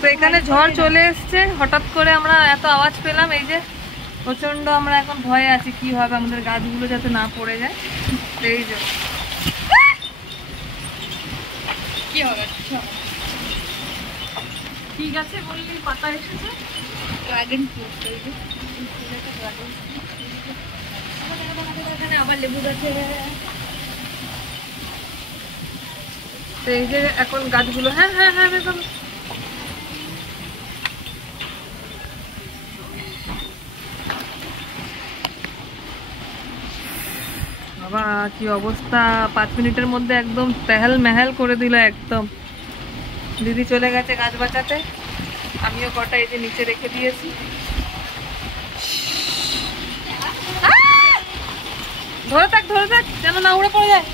তো এখানে ঝড় চলে এসছে হঠাৎ করে, আমরা এত আওয়াজ পেলাম, এই যে প্রচন্ড আমরা এখন ভয়ে আছি কি হবে আমাদের গাছগুলো যাতে না পড়ে যায়। এই যে কি হবে ঠিক আছে বললি পাতা এসেছে ড্রাগন ফ্রুট, এই যে এখানে আবার লেবু গাছে। তো এই যে এখন গাছগুলো হ্যাঁ হ্যাঁ হ্যাঁ বাবা কি অবস্থা, 5 মিনিটের মধ্যে একদম তেহেল মেহেল করে দিল একদম। দিদি চলে গেছে গাছ বাঁচাতে, আমিও কটা এই যে নিচে রেখে দিয়েছি। ধরে থাক যেন না উড়ে পড়ে যায়।